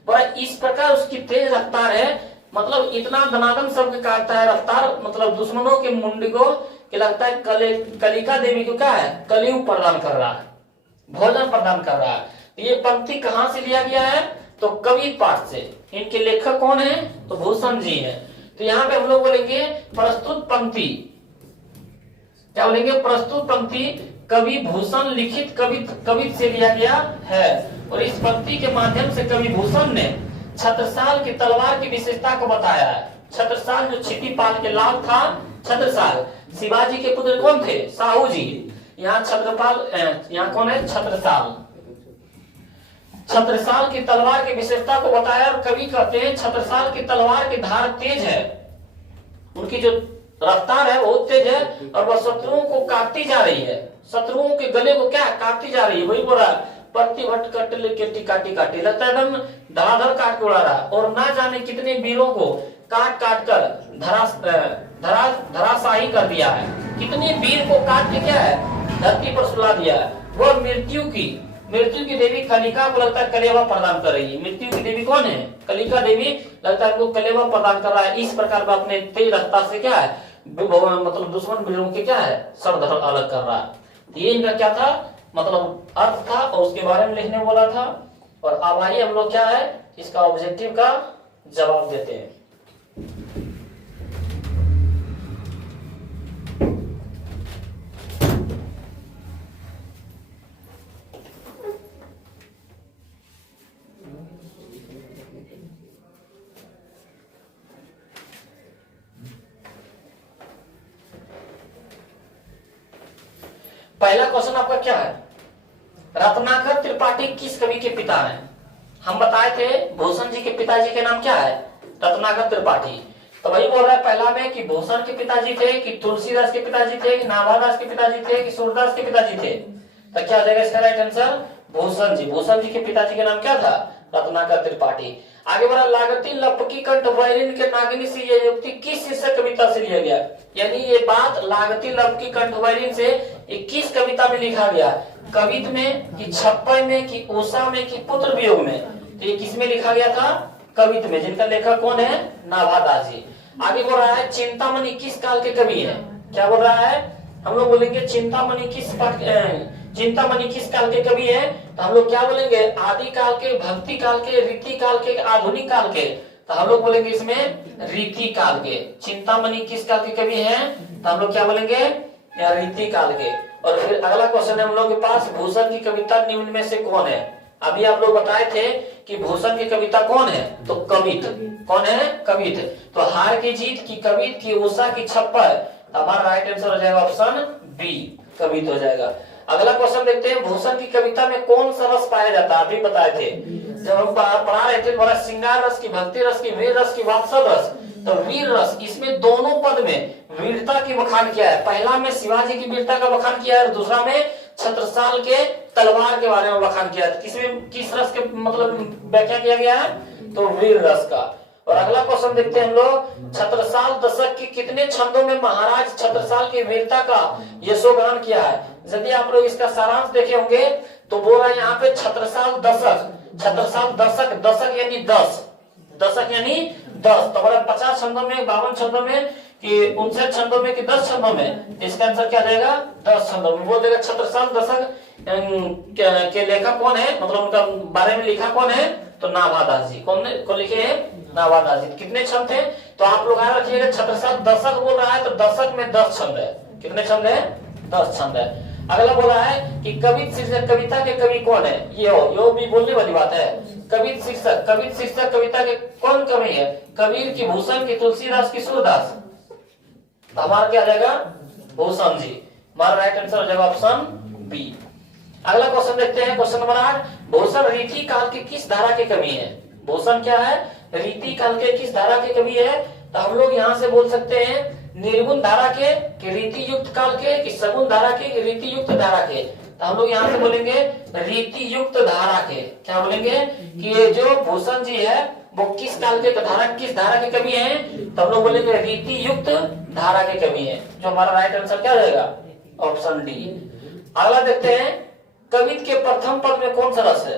पर इस प्रकार उसकी तेज रफ्तार है, मतलब इतना दनादन शब्द काटता है रफ्तार, मतलब दुश्मनों के मुंड को लगता है कलिका देवी को क्या है, कलियुग प्रदान कर रहा है, भोजन प्रदान कर रहा है। ये पंक्ति कहां से लिया गया है, तो कवित पाठ से। इनके लेखक कौन है, तो भूषण जी हैं। तो यहाँ पे हम लोग बोलेंगे प्रस्तुत पंक्ति, क्या बोलेंगे, प्रस्तुत पंक्ति कवि भूषण लिखित कवित से लिया गया है। और इस पंक्ति के माध्यम से कवि भूषण ने छत्रसाल की तलवार की विशेषता को बताया है। छत्रसाल जो क्षितिपाल के लाल था, छत्रसाल शिवाजी के पुत्र कौन थे, साहू जी। यहाँ यहाँ कौन है, छत्रसाल। छत्रसाल की तलवार की विशेषता को बताया और कवि कहते हैं छत्रसाल की तलवार की धार तेज है, उनकी जो रफ्तार है बहुत तेज है और वह शत्रुओं को काटती जा रही है, शत्रुओं के गले को क्या काटती जा रही है। वही बोल रहा है प्रतिभट कटले केटी काटी काटी, लगता है एकदम धड़ाधड़ काट के उड़ा रहा। और ना जाने कितने वीरों को काट काट कर धराशाही कर दिया है, कितने वीर को काट के क्या है धरती पर सुला दिया है। वह मृत्यु की देवी कलिका को लगता है कलेवा प्रदान कर रही है। मृत्यु की देवी कौन है, कलिका देवी, लगता है उनको कलेवा प्रदान कर रहा है। इस प्रकार का अपने तेज रफ्तार से क्या है, मतलब दुश्मन वीरों के क्या है सर धड़ अलग कर रहा है। ये इनका क्या था, मतलब अर्थ था और उसके बारे में लिखने वाला था। और अब आइए हम लोग क्या है इसका ऑब्जेक्टिव का जवाब देते हैं। पहला क्वेश्चन आपका क्या है, रत्नाकर त्रिपाठी किस कवि के पिता हैं। हम बताए थे भूषण जी के पिताजी के नाम क्या है, रत्नाकर त्रिपाठी। तो वही बोल रहा है पहला में कि भूषण के पिताजी थे, कि तुलसीदास के पिताजी थे, कि नाभादास के पिताजी थे, कि सूरदास के पिताजी थे। तो क्या हो जाएगा इसका राइट आंसर, भूषण जी। भूषण जी के पिताजी का नाम क्या था, रत्नाकर त्रिपाठी। आगे बढ़ा, लागती लपकी कंठ वैरिन के नागिनी से ये युक्ति किस शीर्षक कविता से लिया गया। यानी ये बात लागती लपकी कंठ वैरिन से किस कविता में लिखा गया, कवित में, कि छप्पन में, कि उषा में, कि पुत्र वियोग में। तो ये किस में लिखा गया था, कवित में, जिनका लेखक कौन है, नाभादास जी। आगे बोल रहा है चिंतामणि किस काल के कवि है? क्या बोल रहा है? हम लोग बोलेंगे चिंतामणि किस काल के कवि है? तो हम लोग क्या बोलेंगे? आदि काल के, भक्ति काल के, रीति काल के, आधुनिक काल के। तो हम लोग बोलेंगे इसमें रीति काल के। चिंतामणि किस काल के कवि है? तो हम लोग क्या बोलेंगे? रीति काल के। और फिर अगला क्वेश्चन है हम लोग के पास, भूषण की कविता निम्न में से कौन है? अभी आप लोग बताए थे कि भूषण की कविता कौन है? तो कवित। कौन है? कवित। तो हार की जीत की कवित की उषा की छप्पर, हमारा राइट आंसर हो जाएगा ऑप्शन बी, कवित हो जाएगा। अगला क्वेश्चन देखते हैं, भूषण की कविता में कौन सा रस पाया जाता है? अभी बताए थे जब हम पढ़ा रहे थे, बड़ा श्रृंगार रस की, भक्ति रस की, वीर रस की, वात्सल रस। तो वीर रस, इसमें दोनों पद में वीरता की बखान किया है। पहला में शिवाजी की वीरता का बखान किया है और दूसरा में छत्रसाल के तलवार के बारे में बखान किया है। किसमें किस रस के मतलब व्याख्या किया गया है? तो वीर रस का। और अगला क्वेश्चन देखते हैं हम लोग, छत्रसाल दशक की कितने छंदों में महाराज छत्रसाल की वीरता का यशोगान किया है? यदि आप लोग इसका सारांश देखे होंगे तो बोल रहा है यहाँ पे छत्रसाल दशक, छत्रसाल दशक, दशक यानी 10, दशक यानी 10। तो 50 छंदों में, 52 छंदों में कि 59 छंदों में कि 10 छंदों में? इसका आंसर क्या जाएगा? 10 छंदों में। बोल देगा छत्रसाल दशक के लेखक कौन है, मतलब उनका बारे में लिखा कौन है? तो नाभादास जी। कौन लिखे हैं? नाभादास जी। कितने छंद थे? तो आप लोग याद रखिएगा, छत्रसाल दशक बोल रहा है तो दशक में 10 छंद है। कितने छंद है? 10 छंद है। अगला बोला है कि कवित शीर्षक कविता के कवि कौन है? यो भी बोलने वाली बात है। कवित शीर्षक कविता के कौन कवि है? कबीर की, भूषण की, तुलसीदास की, सूरदास? हमारा क्या जाएगा? भूषण जी। हमारा राइट आंसर हो जाएगा ऑप्शन बी। अगला क्वेश्चन देखते हैं, क्वेश्चन नंबर 8, भूषण रीति काल के किस धारा के कवि है? भूषण क्या है? रीति काल के किस धारा के कवि है? तो हम लोग यहाँ से बोल सकते हैं निर्गुण धारा के, कि रीति युक्त काल के, कि सगुण धारा के, कि रीति युक्त धारा के? तो हम लोग यहाँ से बोलेंगे रीति युक्त धारा के। क्या बोलेंगे? कि ये जो भूषण जी है वो किस काल के धारा, किस धारा के कवि हैं? तो हम लोग बोलेंगे रीति युक्त धारा के कवि हैं, जो हमारा राइट आंसर क्या जाएगा? Option D. अगला देखते हैं, कवित के प्रथम पद में कौन सा रस है?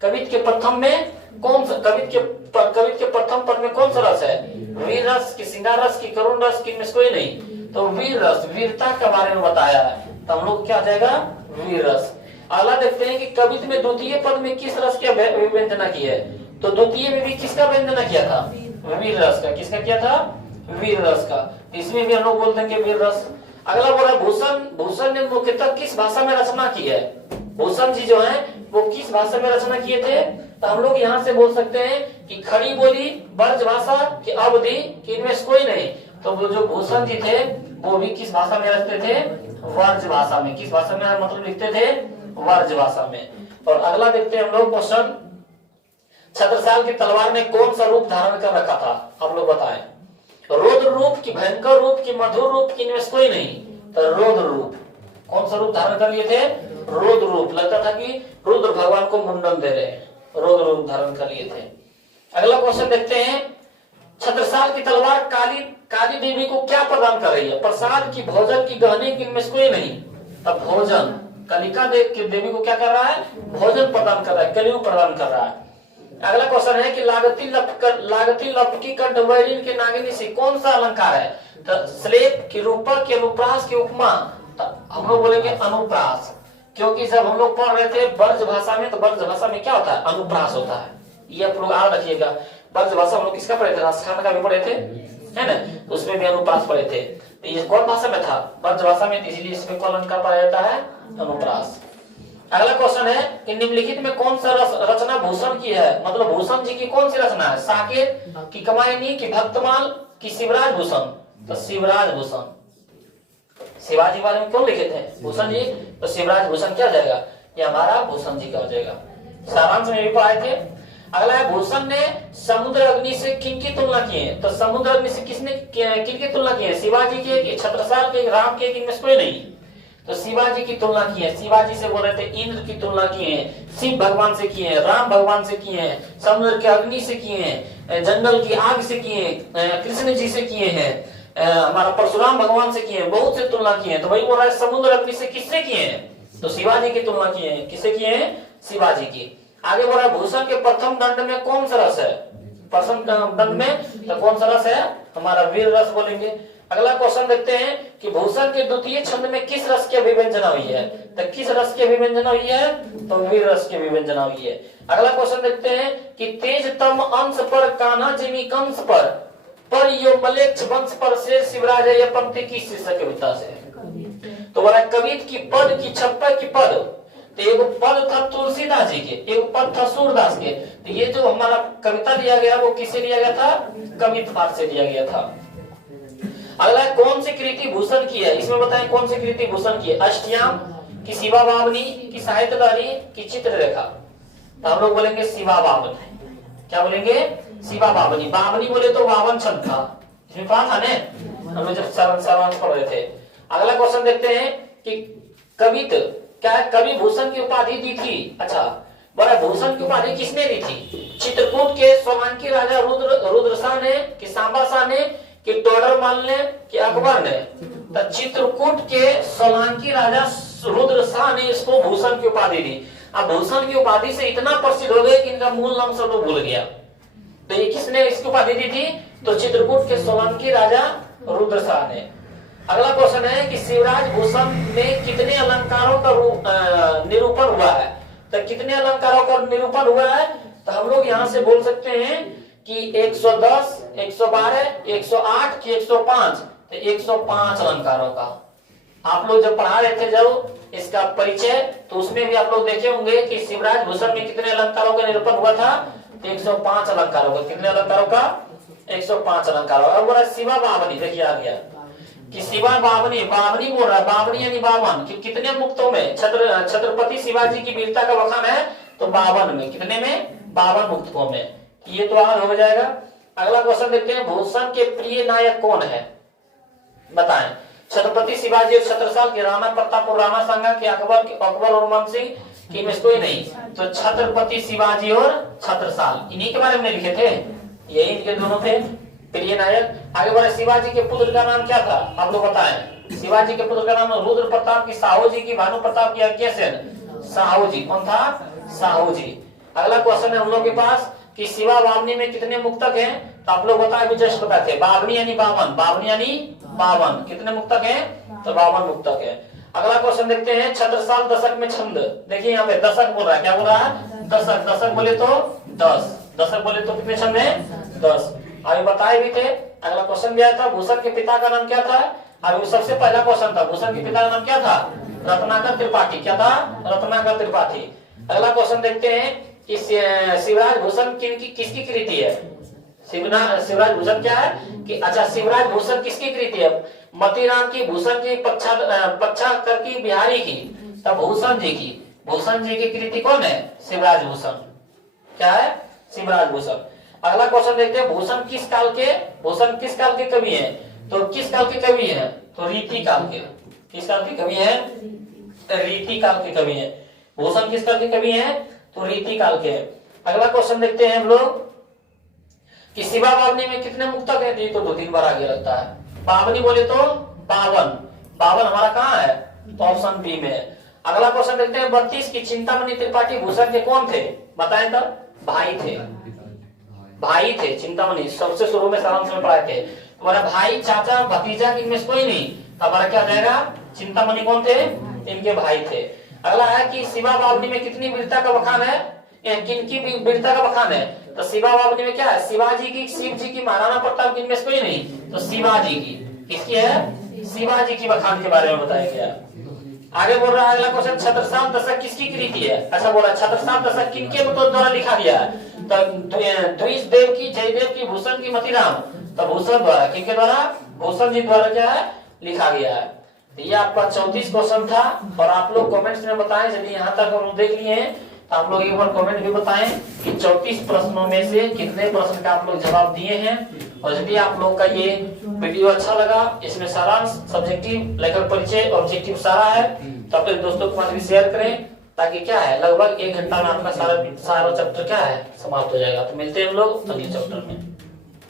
कवित के प्रथम में कौन सा, कवित के प्रथम पद में कौन सा रस है? वीर रस की, श्रृंगार रस की, करुण रस की? इनमें कोई नहीं। तो वीर रस, वीरता के बारे में बताया है, तो हम लोग क्या जाएगा? वीर रस। अगला देखते हैं कि कवित में द्वितीय पद में किस रस की व्यंजना की है? तो द्वितीय में भी किसका व्यंजना किया था? वीर रस का। किसका किया था? वीर रस का। इसमें भी हम लोग बोल देंगे वीर रस। अगला बोला भूषण ने मुख्यतः किस भाषा में रचना की है? भूषण जी जो है वो किस भाषा में रचना किए थे? तो हम लोग यहाँ से बोल सकते हैं कि खड़ी बोली, ब्रज भाषा की, अवधि की? इनमें से कोई नहीं। तो वो जो भूषण जी थे वो भी किस भाषा में रचते थे? वर्ज भाषा में। किस भाषा में मतलब लिखते थे? वर्ज भाषा में। और अगला देखते हैं हम लोग क्वेश्चन, छत्रसाल की तलवार ने कौन सा रूप धारण कर रखा था? आप लोग बताएं। रौद्र रूप की, भयंकर रूप की, मधुर रूप की? इनमें से कोई नहीं। तो रौद्र रूप। कौन सा रूप धारण कर लिए थे? रौद्र रूप। लगता था कि रुद्र भगवान को मुंडन दे रहे हैं, रौद्र रूप धारण कर लिए थे। अगला क्वेश्चन देखते हैं, छत्रसाल की तलवार काली देवी को क्या प्रदान कर रही है? प्रसाद की, भोजन की, गहने की? इनमें से कोई नहीं। तब भोजन, कालिका देवी को क्या कर रहा है? भोजन प्रदान कर रहा है, कलियुग प्रदान कर रहा है। अगला क्वेश्चन है कि लागती लपकी कंठ वैरिण के नागिनी से कौन सा अलंकार है? तो श्लेप की, रूपक की, अनुप्रास की, उपमा? हम लोग बोलेंगे अनुप्रास, क्योंकि जब हम लोग पढ़ रहे थे ब्रज भाषा में, तो ब्रज भाषा में क्या होता है? अनुप्रास होता है। ये आप लोग याद रखिएगा। ब्रज भाषा हम लोग किसका पढ़े थे? राजस्थान का भी पढ़े थे, है ना? तो उसमें भी अनुप्रास पढ़े थे। तो ये कौन भाषा में था? ब्रज भाषा में, इसलिए इसमें कौन अलंकार पाया जाता है? अनुप्रास। अगला क्वेश्चन है कि निम्नलिखित में कौन सा रचना भूषण की है? मतलब भूषण जी की कौन सी रचना है? साकेत की, कमायनी की, भक्तमाल की, शिवराज भूषण? तो शिवराज भूषण। शिवाजी बारे में कौन लिखे थे? भूषण जी। तो शिवराज भूषण क्या जाएगा? ये हमारा भूषण जी का हो जाएगा। सारांश में भी पढ़ाए थे। अगला है, भूषण ने समुद्र अग्नि से किनकी तुलना की है? तो समुद्र अग्नि से किसने किनकी तुलना की है? शिवाजी के, छत्रसाल के, राम के? इनमें से कोई नहीं। तो शिवाजी की तुलना की है। शिवाजी से बोल रहे थे, इंद्र की तुलना की है, शिव भगवान से किए हैं, राम भगवान से किए हैं, समुद्र के अग्नि से किए हैं, जंगल की आग से किए हैं, कृष्ण जी से किए हैं, हमारा परशुराम भगवान से किए हैं, बहुत से तुलना किए हैं। तो वही बोल रहा है समुद्र अग्नि से किससे किए हैं? तो शिवाजी की तुलना किए हैं। किससे किए हैं? शिवाजी की। आगे बोल रहा है, भूषण के प्रथम दंड में कौन सा रस है? प्रश्न दंड में, तो कौन सा रस है? हमारा वीर रस बोलेंगे। अगला क्वेश्चन देखते हैं कि भूषण के द्वितीय छंद में किस रस की अभिव्यंजना हुई है? तो किस रस की अभिव्यंजना हुई है? तो वीर रस की अभिव्यंजना हुई है। अगला क्वेश्चन देखते हैं कि तेजतम अंश पर कान्हा जिमी कंस पर यो मलेच्छ वंश पर शेर शिवराज है, यह पंक्ति किस शीर्षक कविता से? तो बोला कवित की पद की छप्पर की पद। तो एक पद था तुलसीदास जी के, एक पद था सूरदास के। तो ये जो हमारा कविता लिया गया वो किससे लिया गया था? कवित पाठ से लिया गया था। अगला कौन सी कृति भूषण की है? इसमें बताएं कौन सी कृति भूषण की है? अष्टयाम की, शिवा बावनी की, साहित्य लहरी की, चित्ररेखा? तो हम लोग बोलेंगे शिवा बावनी। क्या बोलेंगे? शिवा बावनी। बावनी बोले तो 52 छंद था, इसमें पढ़ा था ना हम लोग जब सरवंश पढ़ रहे थे। अगला क्वेश्चन देखते हैं कि कवित क्या है? कवि भूषण की उपाधि दी थी। अच्छा बड़ा भूषण की उपाधि किसने दी थी? चित्रकूट के सोलंकी राजा रुद्र शाह ने, कि सांबा शाह ने, कि टोडरमल ने, कि अकबर ने? तो चित्रकूट के सोलंकी राजा रुद्र शाह ने इसको भूषण की उपाधि दी। अब भूषण की उपाधि से इतना प्रसिद्ध हो गए कि इनका मूल नाम सब लोग भूल गया। तो ये किसने इसकी उपाधि दी थी? तो चित्रकूट के सोलंकी राजा रुद्र शाह ने। अगला क्वेश्चन है कि शिवराज भूषण में कितने अलंकारों का निरूपण हुआ है? तो कितने अलंकारों का निरूपण हुआ है? तो हम लोग यहाँ से बोल सकते हैं कि 110, 112, 108 कि 105? तो 105 अलंकारों का। आप लोग जब पढ़ा रहे थे जब इसका परिचय, तो उसमें भी आप लोग देखे होंगे कि शिवराज भूषण में कितने अलंकारों का निरूपण हुआ था? 105 अलंकारों का। कितने अलंकारों का? 105 अलंकारों। अब बोला शिवा बावनी, देखिए आ गया कि शिवा बावनी, बावनी बोल रहा है, बावनी यानी 52 कि कितने मुक्तों में छत्रपति शिवाजी की वीरता का बखान है? तो 52 में। कितने में? 52 मुक्तकों में। ये तो आज हो जाएगा। अगला क्वेश्चन देखते हैं भूषण के प्रिय नायक कौन है? बताएं। छत्रपति शिवाजी और छत्रसाल के, राणा प्रताप और राणा सांगा के, अकबर और मन सिंह की, में कोई नहीं? तो छत्रपति शिवाजी और छत्रसाल, इन्हीं के बारे में लिखे थे, यही इनके दोनों थे प्रिय नायक। आगे बढ़े, शिवाजी के पुत्र का नाम क्या था? आप लोग बताएं। शिवाजी के पुत्र का नाम रुद्र प्रताप की, साहू जी की, भानु प्रताप की, अज्ञसेन? साहू जी। कौन था? साहू जी। अगला क्वेश्चन है हम लोग के पास कि शिवा बावनी में कितने मुक्तक हैं? तो आप लोग बताए, जस्ट बताए थे, बावनी यानी 52, बावनी यानी 52। कितने मुक्तक हैं? तो 52 मुक्तक है। अगला क्वेश्चन देखते हैं छत्रसाल दशक में छंद। देखिए यहाँ पे दशक बोल रहा है, क्या बोल रहा है? दशक। दशक बोले तो 10, दशक बोले तो कितने छंद है? 10। अभी बताए भी थे। अगला क्वेश्चन भी आया था भूषण के पिता का नाम क्या था? अभी सबसे पहला क्वेश्चन था भूषण के पिता का नाम क्या था? रत्नाकर त्रिपाठी। क्या था? रत्नाकर त्रिपाठी। अगला क्वेश्चन देखते हैं कि शिवराज भूषण किसकी कृति है? शिवराज भूषण क्या है कि, अच्छा शिवराज भूषण किसकी कृति है? मतीराम की, भूषण की, पक्षाकर की, बिहारी की, तब भूषण जी की। भूषण जी की कृति कौन है? शिवराज भूषण। क्या है? शिवराज भूषण। अगला क्वेश्चन देखते हैं भूषण किस काल के कवि हैं? तो किस काल के कवि हैं? तो रीति काल के। किस काल के कवि हैं? रीति काल के कवि हैं। भूषण किस काल के कवि हैं? तो रीति काल के। अगला क्वेश्चन देखते हैं हम लोग कि शिवा बावनी में कितने मुक्तक है? तो 2-3 बार आगे लगता है। बावनी बोले तो 52 हमारा कहाँ है? तो ऑप्शन बी में है। अगला क्वेश्चन देखते हैं 32 की चिंतामणि त्रिपाठी भूषण के कौन थे? बताएं तब। भाई थे चिंतामणि, सबसे शुरू में सारांश में पढ़ाए थे। हमारा भाई, चाचा, भतीजा, इनमें कोई नहीं। हमारा क्या जाएगा? चिंतामणि कौन थे? इनके भाई थे। अगला है कि शिवा बावनी में कितनी वीरता का बखान है? किनकी वीरता का बखान है? तो शिवा बावनी में क्या है? शिवाजी की, शिव जी की, महाराणा प्रताप की, इनमें कोई नहीं। तो शिवाजी की। किसकी है? शिवाजी की बखान के बारे में बताया गया। आगे बोल रहा है अगला क्वेश्चन छत्रसाल दशक किसकी कृति है? अच्छा बोला छत्रसाल दशक किनके द्वारा लिखा गया है? तो द्विज देव की, जयदेव की, भूषण की, मतीराम? तो भूषण द्वारा। किनके द्वारा? भूषण जी द्वारा क्या है? लिखा गया है। तो ये आपका 34 क्वेश्चन था। और आप लोग कमेंट्स में बताएं, यदि यहाँ तक हम देख लिए हैं तो आप लोग एक बार कमेंट भी बताएं कि 34 प्रश्नों में से कितने प्रश्न का आप लोग जवाब दिए हैं। और यदि आप लोग का ये वीडियो अच्छा लगा, इसमें सारांश, सब्जेक्टिव, लेखक परिचय, ऑब्जेक्टिव सारा है, तो अपने दोस्तों के पास भी शेयर करें, ताकि क्या है लगभग 1 घंटा में आपका सारा चैप्टर क्या है समाप्त हो जाएगा। तो मिलते हैं हम लोग अगले चैप्टर में।